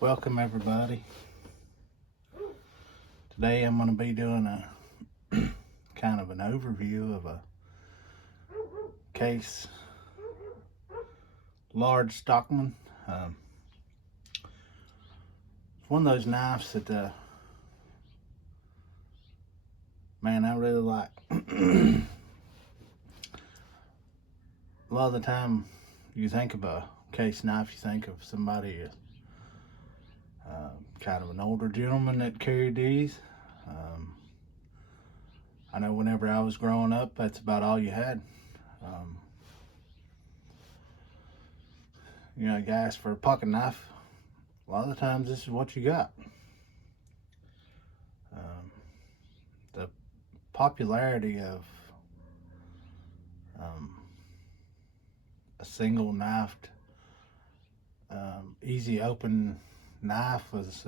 Welcome everybody. Today I'm going to be doing a kind of an overview of a case large stockman. It's one of those knives that man, I really like. A lot of the time you think of a case knife, you think of somebody kind of an older gentleman that carried these. I know whenever I was growing up, that's about all you had. You ask for a pocket knife, a lot of the times this is what you got. The popularity of a single knifed, easy open knife was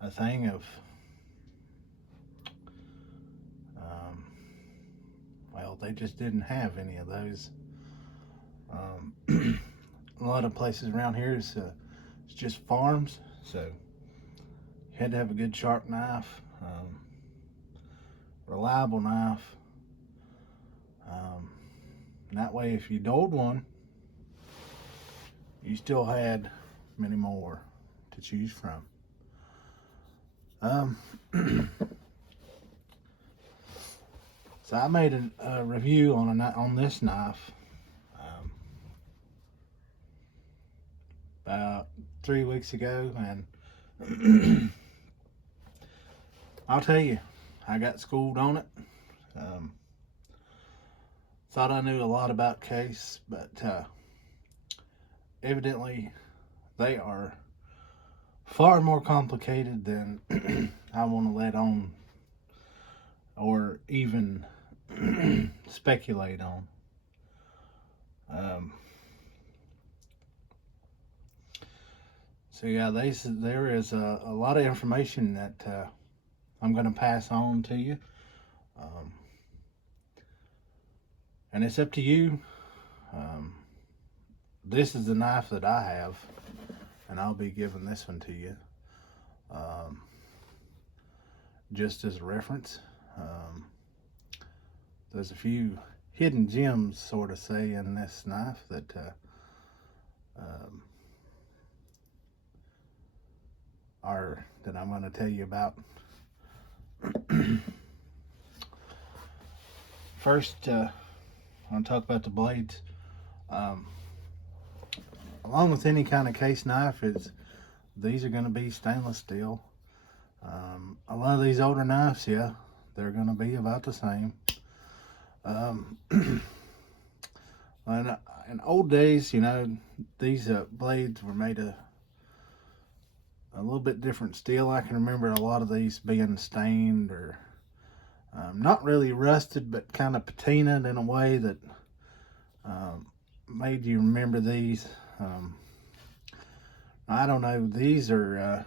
a thing of, well, they just didn't have any of those. A lot of places around here it's just farms, so you had to have a good sharp knife, reliable knife. And that way, if you dulled one, you still had many more to choose from. So I made a review on this knife about 3 weeks ago, and I'll tell you, I got schooled on it. Thought I knew a lot about case, but evidently they are far more complicated than I want to let on or even speculate on. So yeah, there is a lot of information that I'm going to pass on to you. And it's up to you. This is the knife that I have, and I'll be giving this one to you just as a reference. There's a few hidden gems, sort of say, in this knife that I'm going to tell you about. First, I want to talk about the blades. Along with any kind of case knife, these are going to be stainless steel. A lot of these older knives, yeah, they're going to be about the same. In old days, these blades were made of a little bit different steel. I can remember a lot of these being stained or not really rusted, but kind of patinaed in a way that made you remember these. I don't know. These are,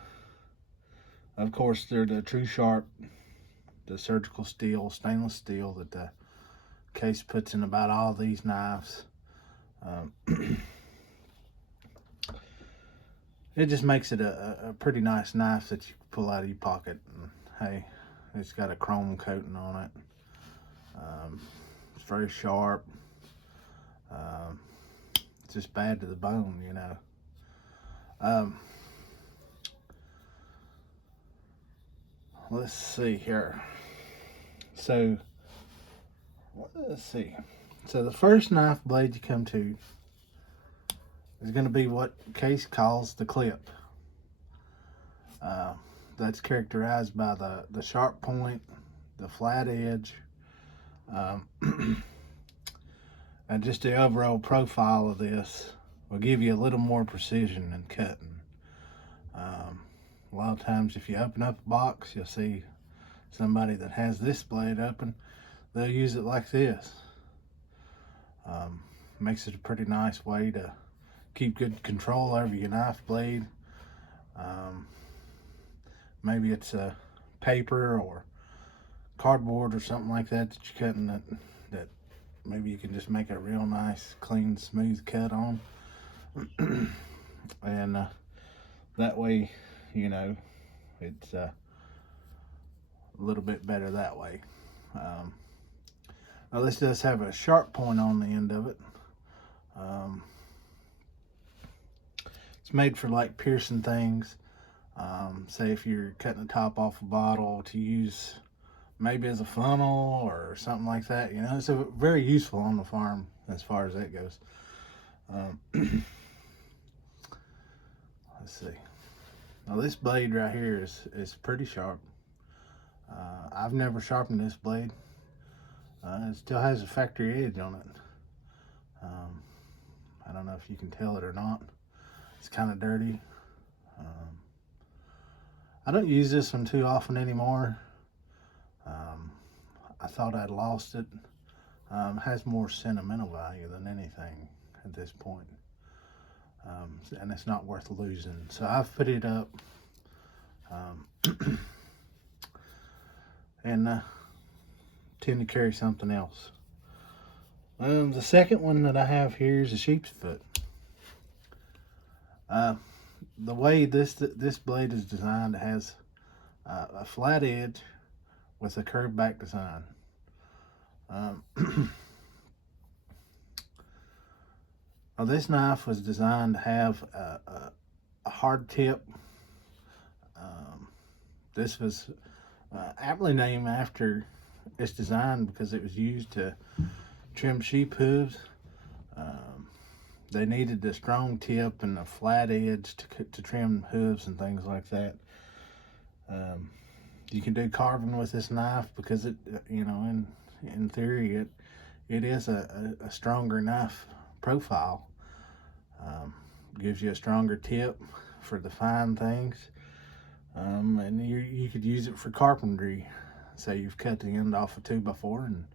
of course, they're the true sharp, the surgical steel, stainless steel that the case puts in about all these knives. It just makes it a pretty nice knife that you can pull out of your pocket. And, hey, it's got a chrome coating on it. It's very sharp. It's just bad to the bone, Let's see here. So, let's see. So the first knife blade you come to is going to be what case calls the clip. That's characterized by the sharp point, the flat edge, and just the overall profile of this will give you a little more precision in cutting. A lot of times if you open up a box, you'll see somebody that has this blade open, they'll use it like this. Makes it a pretty nice way to keep good control over your knife blade. Maybe it's a paper or cardboard or something like that you're cutting, that maybe you can just make a real nice, clean, smooth cut on. And that way, you know, it's a little bit better that way. Now this does have a sharp point on the end of it. It's made for like piercing things. Say if you're cutting the top off a bottle to use maybe as a funnel or something like that. You know, it's very useful on the farm as far as that goes. Let's see. Now this blade right here is pretty sharp. I've never sharpened this blade. It still has a factory edge on it. I don't know if you can tell it or not. It's kind of dirty. I don't use this one too often anymore. I thought I'd lost it. Has more sentimental value than anything at this point. And it's not worth losing. So I've put it up. And tend to carry something else. The second one that I have here is a sheep's foot. The way this blade is designed, it has a flat edge with a curved back design. Well, this knife was designed to have a hard tip. This was aptly named after its design because it was used to trim sheep hooves. They needed a strong tip and a flat edge to trim hooves and things like that. You can do carving with this knife because it, you know, in theory, it is a stronger knife profile. Gives you a stronger tip for the fine things. And you could use it for carpentry. Say you've cut the end off a 2x4 and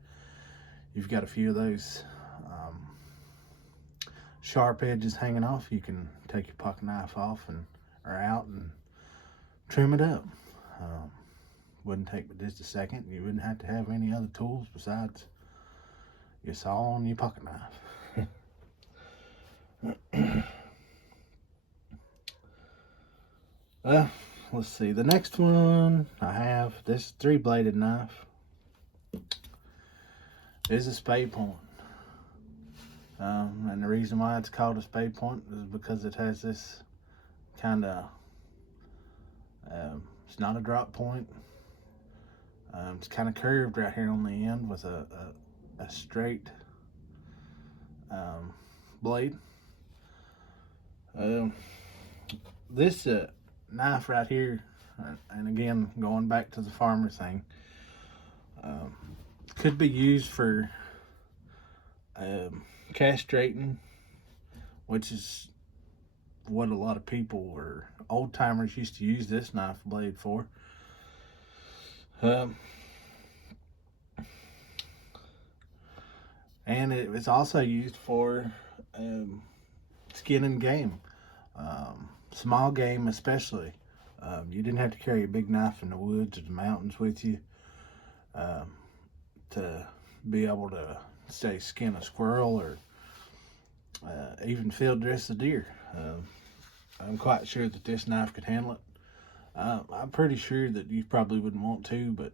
you've got a few of those sharp edges hanging off. You can take your pocket knife off or out and trim it up. Wouldn't take but just a second. You wouldn't have to have any other tools besides your saw and your pocket knife. Let's see. The next one I have, this 3-bladed knife, is a spade point. And the reason why it's called a spade point is because it has this kind of, it's not a drop point. It's kind of curved right here on the end with a straight blade. This knife right here, and again going back to the farmer thing, could be used for castrating, which is what a lot of people or old timers used to use this knife blade for. And it's also used for skinning game, small game especially. You didn't have to carry a big knife in the woods or the mountains with you to be able to, say, skin a squirrel or even field dress a deer. I'm quite sure that this knife could handle it. I'm pretty sure that you probably wouldn't want to, but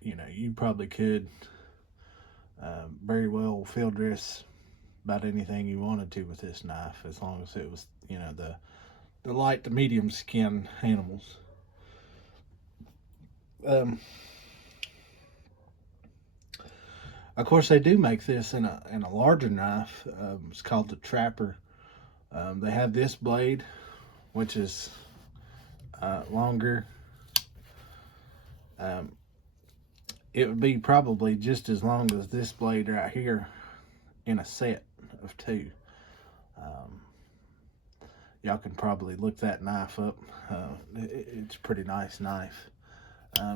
you know, you probably could very well field dress about anything you wanted to with this knife, as long as it was, you know, the light to medium skin animals. Of course, they do make this in a larger knife. It's called the Trapper. They have this blade, which is longer. It would be probably just as long as this blade right here in a set of 2. Y'all can probably look that knife up. It's a pretty nice knife.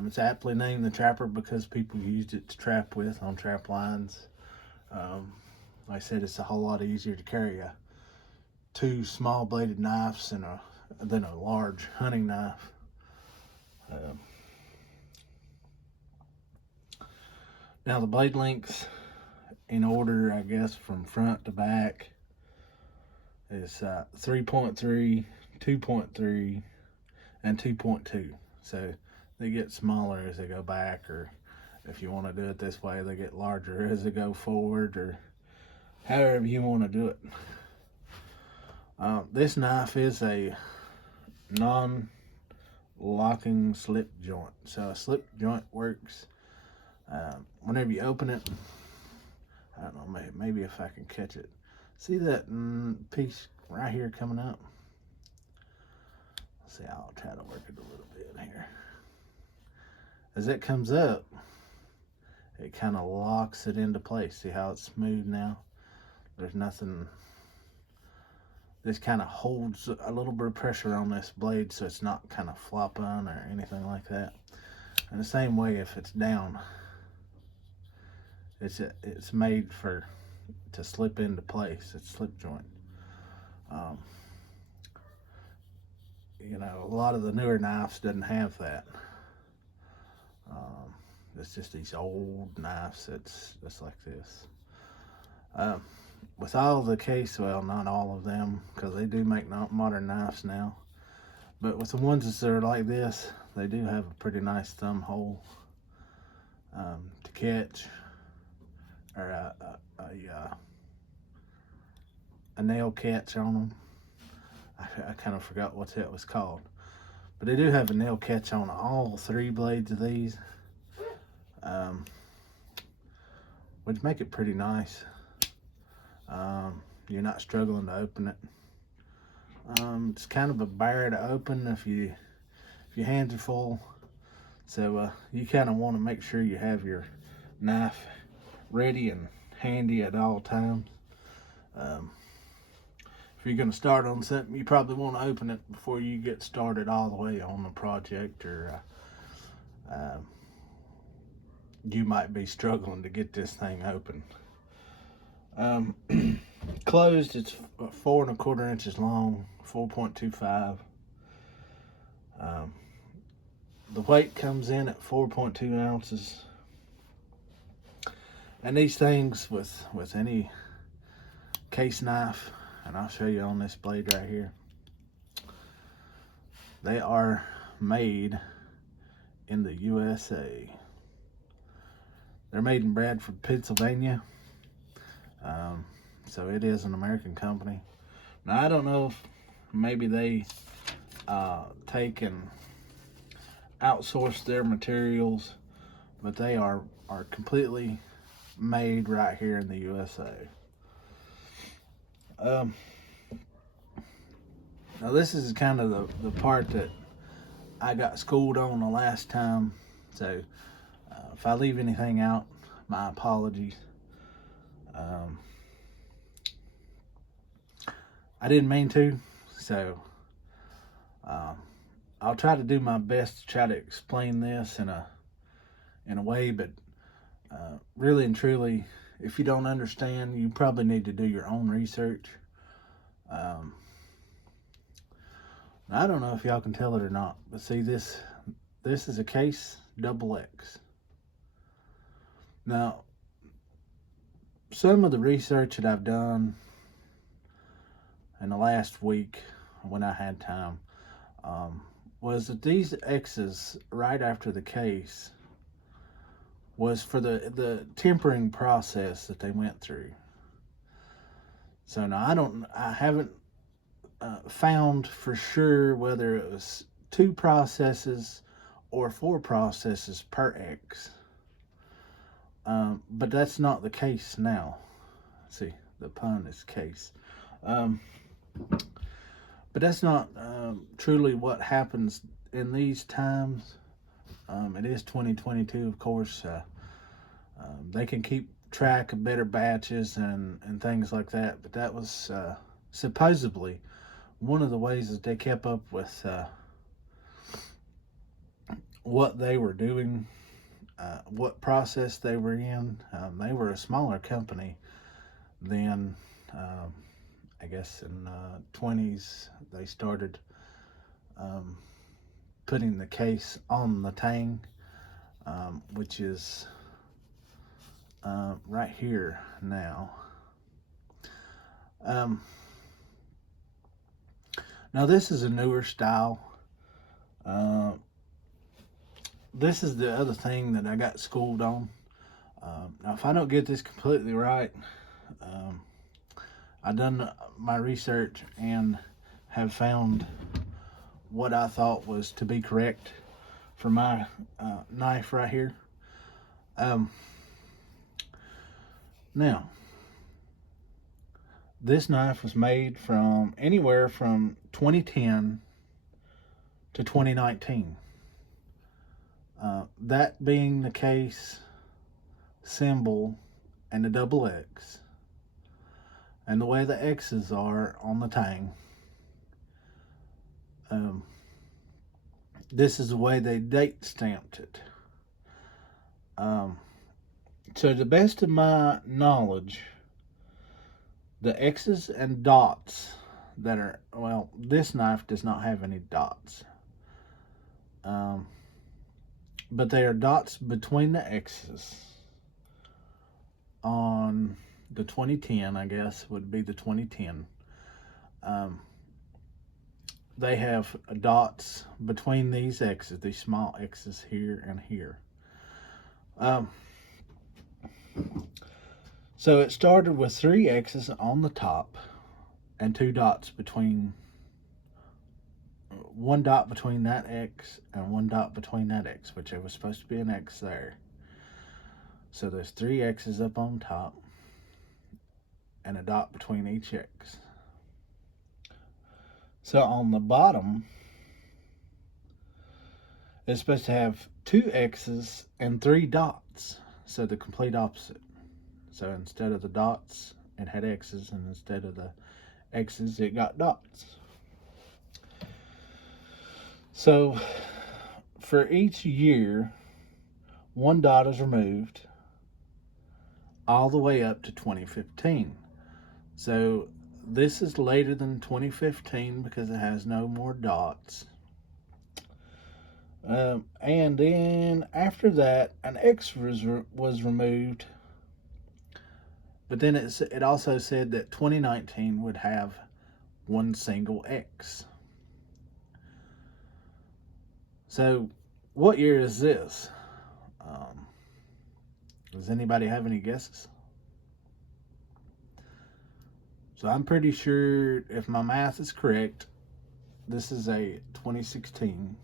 It's aptly named the Trapper because people used it to trap with on trap lines. Like I said, it's a whole lot easier to carry 2 small bladed knives than a large hunting knife. Now the blade lengths in order, I guess, from front to back. is 3.3, 2.3, and 2.2. So they get smaller as they go back, or if you want to do it this way, they get larger as they go forward, or however you want to do it. This knife is a non-locking slip joint. So a slip joint works whenever you open it. I don't know, maybe if I can catch it. See that piece right here coming up? Let's see, I'll try to work it a little bit here. As it comes up, it kind of locks it into place. See how it's smooth now? There's nothing. This kind of holds a little bit of pressure on this blade so it's not kind of flopping or anything like that. And the same way, if it's down, it's made to slip into place. It's slip joint. You know, a lot of the newer knives doesn't have that. It's just these old knives that's just like this. With all the case, well, not all of them, because they do make modern knives now. But with the ones that are like this, they do have a pretty nice thumb hole to catch, or a nail catch on them. I kind of forgot what that was called. But they do have a nail catch on all three blades of these, which make it pretty nice. You're not struggling to open it. It's kind of a bear to open if your hands are full. So you kind of want to make sure you have your knife ready and handy at all times. If you're going to start on something, you probably want to open it before you get started all the way on the project, or you might be struggling to get this thing open. Closed, it's 4¼ inches long, 4.25. The weight comes in at 4.2 ounces. And these things with any case knife, and I'll show you on this blade right here, they are made in the USA. They're made in Bradford, Pennsylvania. So it is an American company. Now, I don't know if maybe they take and outsource their materials, but they are completely made right here in the USA. Now, this is kind of the part that I got schooled on the last time. So if I leave anything out, my apologies. I didn't mean to, so I'll try to do my best to try to explain this in a way, but really and truly, if you don't understand, you probably need to do your own research. I don't know if y'all can tell it or not, but see, this is a case XX. Now, some of the research that I've done in the last week when I had time was that these X's right after the case was for the tempering process that they went through. So now I haven't found for sure whether it was 2 processes or 4 processes per X. But that's not the case now. See, the pun is case. But that's not truly what happens in these times. It is 2022, of course. They can keep track of better batches and things like that, but that was supposedly one of the ways that they kept up with what they were doing, what process they were in. They were a smaller company then. I guess in the 20s they started putting the case on the tang, which is right here now. Now this is a newer style. Uh, this is the other thing that I got schooled on. Now, if I don't get this completely right, um, I've done my research and have found what I thought was to be correct for my knife right here. Um, Now, this knife was made from anywhere from 2010 to 2019. That being the case, symbol and the double X, and the way the X's are on the tang, um, this is the way they date stamped it. Um, to the best of my knowledge, the X's and dots that are, well, this knife does not have any dots. Um, but they are dots between the X's on the 2010, I guess, would be the 2010. Um, they have dots between these X's, these small X's here and here. Um, so it started with 3 X's on the top and 2 dots between, one dot between that X and 1 dot between that X, which there was supposed to be an X there. So there's 3 X's up on top and a dot between each X. So on the bottom, it's supposed to have 2 X's and 3 dots. So the complete opposite. So instead of the dots, it had X's, and instead of the X's, it got dots. So for each year, 1 dot is removed all the way up to 2015. So this is later than 2015 because it has no more dots. And then after that, an X was removed. But then it also said that 2019 would have 1 single X. So what year is this? Does anybody have any guesses? So I'm pretty sure, if my math is correct, this is a 2016.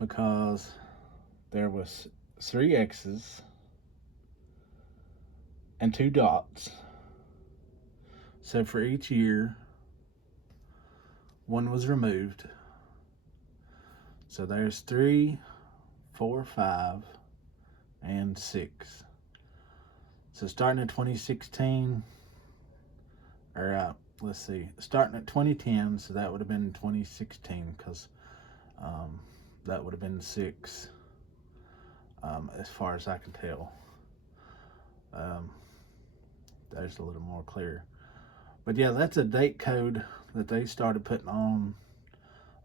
Because there was 3 X's and 2 dots. So for each year, 1 was removed. So there's 3, 4, 5, and 6. So starting in 2016, or let's see, starting at 2010, so that would have been 2016, because that would have been 6, as far as I can tell. There's a little more clear. But yeah, that's a date code that they started putting on.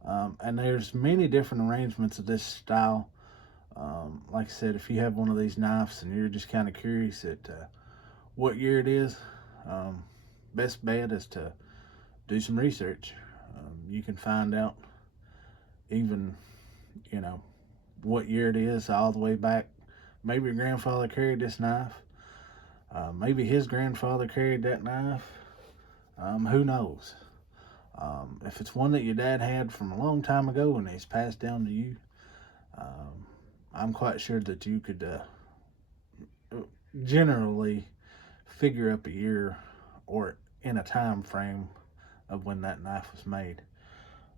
And there's many different arrangements of this style. Like I said, if you have one of these knives and you're just kind of curious at what year it is, best bet is to do some research. You can find out even, what year it is all the way back. Maybe your grandfather carried this knife. Maybe his grandfather carried that knife. Who knows? If it's one that your dad had from a long time ago and he's passed down to you, I'm quite sure that you could generally figure up a year or in a time frame of when that knife was made.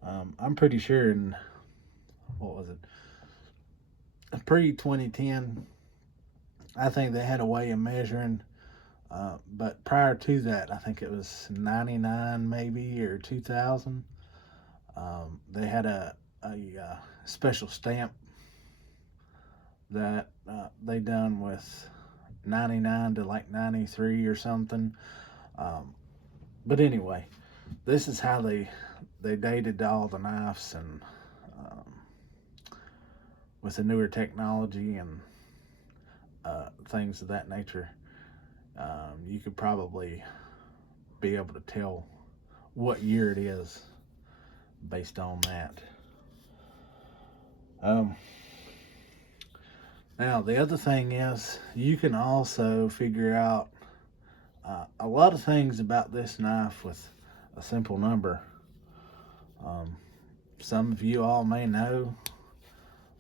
I'm pretty sure in, what was it, pre-2010, I think they had a way of measuring, but prior to that, I think it was 99 maybe, or 2000. They had a special stamp that they done with 99 to like 93 or something. But anyway, this is how they dated all the knives, and with the newer technology and things of that nature. you could probably be able to tell what year it is based on that. Now, the other thing is you can also figure out a lot of things about this knife with a simple number. Some of you all may know,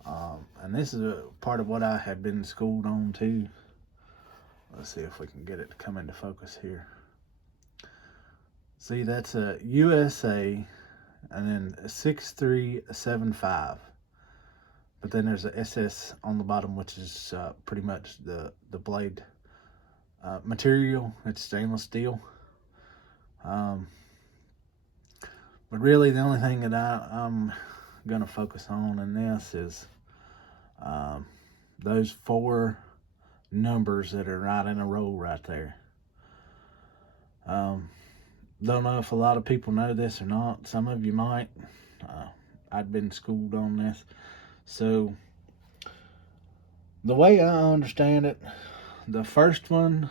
and this is a part of what I have been schooled on too. Let's see if we can get it to come into focus here. See, that's a USA and then a 6375. But then there's a SS on the bottom, which is pretty much the blade material. It's stainless steel. But really, the only thing that I'm going to focus on in this is those 4 numbers that are right in a row right there. Don't know if a lot of people know this or not. Some of you might. I'd been schooled on this. So, the way I understand it, the first one,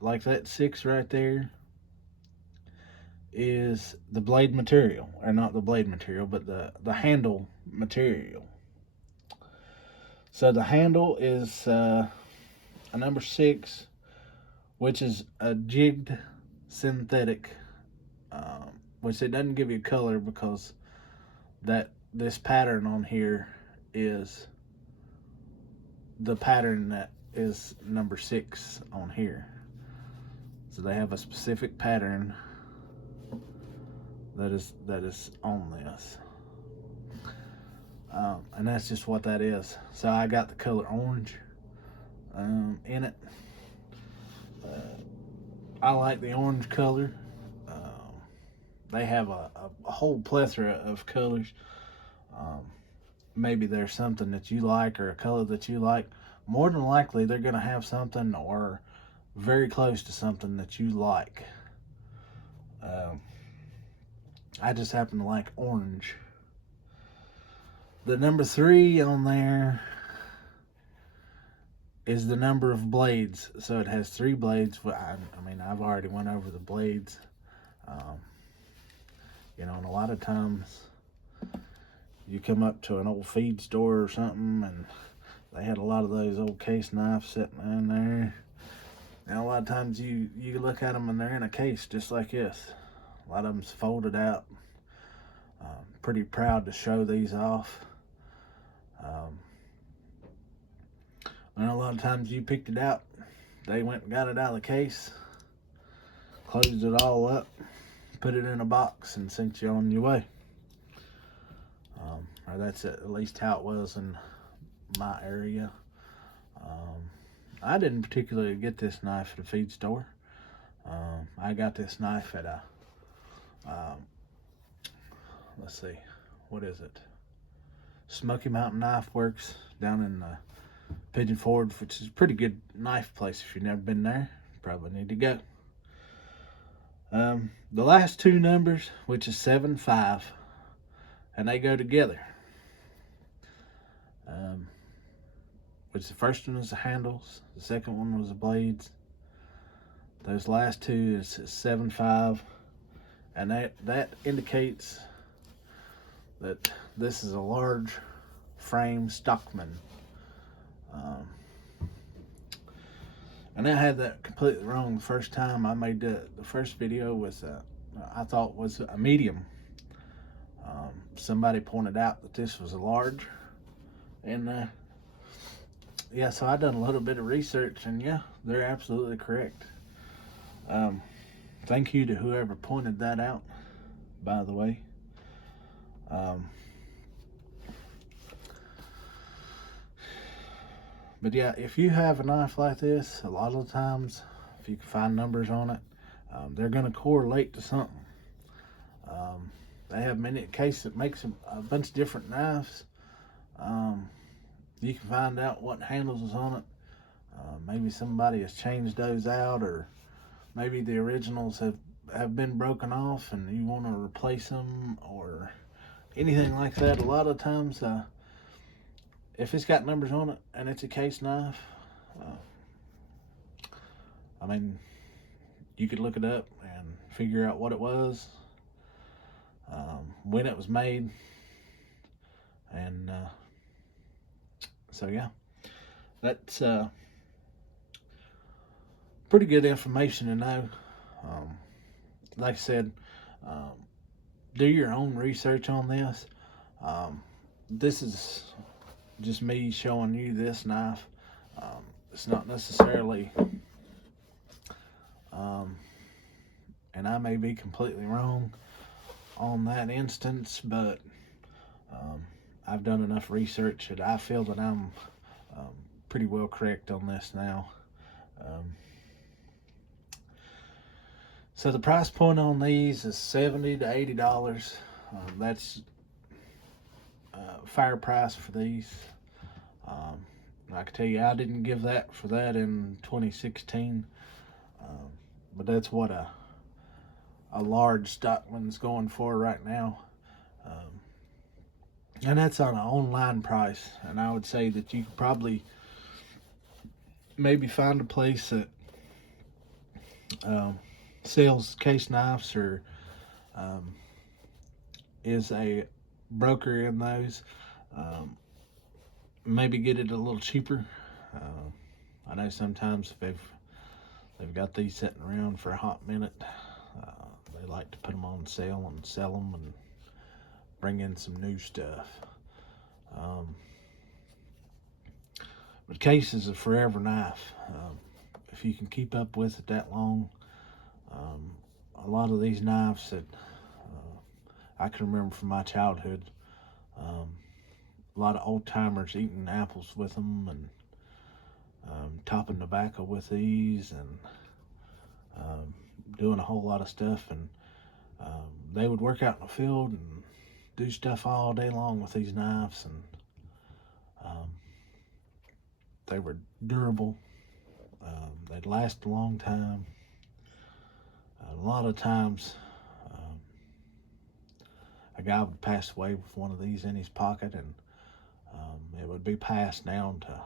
like that 6 right there, is the blade material. Or not the blade material, but the handle material. So, the handle is a number 6, which is a jigged synthetic, which it doesn't give you color because this pattern on here is the pattern that is number 6 on here. So they have a specific pattern that is on this, and that's just what that is. So I got the color orange in it. I like the orange color. They have a whole plethora of colors. Maybe there's something that you like or a color that you like. More than likely, they're going to have something or very close to something that you like. I just happen to like orange. The number 3 on there is the number of blades. So it has 3 blades. I mean, I've already went over the blades. And a lot of times you come up to an old feed store or something and they had a lot of those old case knives sitting in there. Now, a lot of times you look at them and they're in a case just like this. A lot of them's folded out. Pretty proud to show these off. And a lot of times you picked it out, they went and got it out of the case, closed it all up, put it in a box, and sent you on your way. Or that's at least how it was in my area. I didn't particularly get this knife at a feed store. I got this knife at a, let's see, what is it? Smoky Mountain Knife Works down in Pigeon Forge, which is a pretty good knife place. If you've never been there, you probably need to go. The last 2 numbers, which is 7-5, and they go together. Which the first one is the handles, the second one was the blades. Those last 2 is 7-5, and that indicates that this is a large frame stockman. And I had that completely wrong the first time. I made the first video was I thought was a medium. Somebody pointed out that this was a large, and yeah, so I done a little bit of research, and yeah, they're absolutely correct. Thank you to whoever pointed that out, by the way. But yeah, if you have a knife like this, a lot of the times, if you can find numbers on it, they're going to correlate to something. They have many cases that makes a bunch of different knives. You can find out what handles is on it. Maybe somebody has changed those out, or maybe the originals have been broken off and you want to replace them, or anything like that. A lot of times, if it's got numbers on it and it's a case knife, I mean, you could look it up and figure out what it was, when it was made, and so yeah, that's pretty good information to know. Um, like I said, um, do your own research on this. Um, this is just me showing you this knife. It's not necessarily, um, and I may be completely wrong on that instance, but um, I've done enough research that I feel that I'm um, pretty well correct on this now. Um, so the price point on these is $70 to $80. That's fair price for these. Um, I can tell you, I didn't give that for that in 2016, but that's what a large stockman's going for right now. Um, and that's on an online price. And I would say that you could probably maybe find a place that um, sells case knives or um, is a broker in those. Um, Maybe get it a little cheaper. I know sometimes if they've got these sitting around for a hot minute, they like to put them on sale and sell them and bring in some new stuff. Um, but case is a forever knife. If you can keep up with it that long, um, a lot of these knives that I can remember from my childhood, a lot of old timers eating apples with them and topping tobacco with these and doing a whole lot of stuff. And they would work out in the field and do stuff all day long with these knives, and they were durable. They'd last a long time. A lot of times, a guy would pass away with one of these in his pocket, and it would be passed down to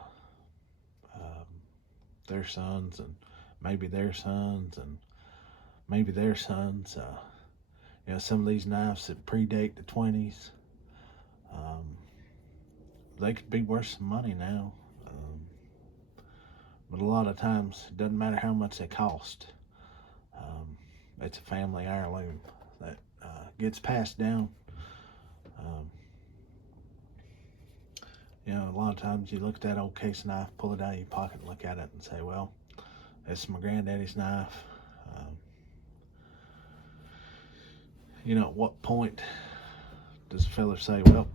their sons, and maybe their sons, and maybe their sons. Some of these knives that predate the 20s, they could be worth some money now. But a lot of times, it doesn't matter how much they cost. It's a family heirloom that gets passed down. A lot of times you look at that old case knife, pull it out of your pocket and look at it and say, well, it's my granddaddy's knife. At what point does a fella say, well,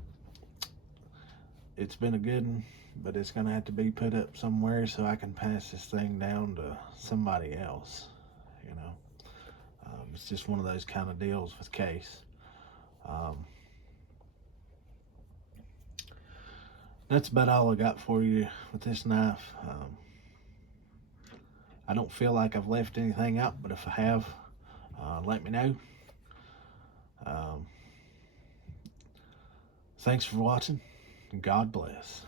it's been a good one, but it's going to have to be put up somewhere so I can pass this thing down to somebody else? It's just one of those kind of deals with case. That's about all I got for you with this knife. I don't feel like I've left anything out, but if I have, let me know. Thanks for watching, and God bless.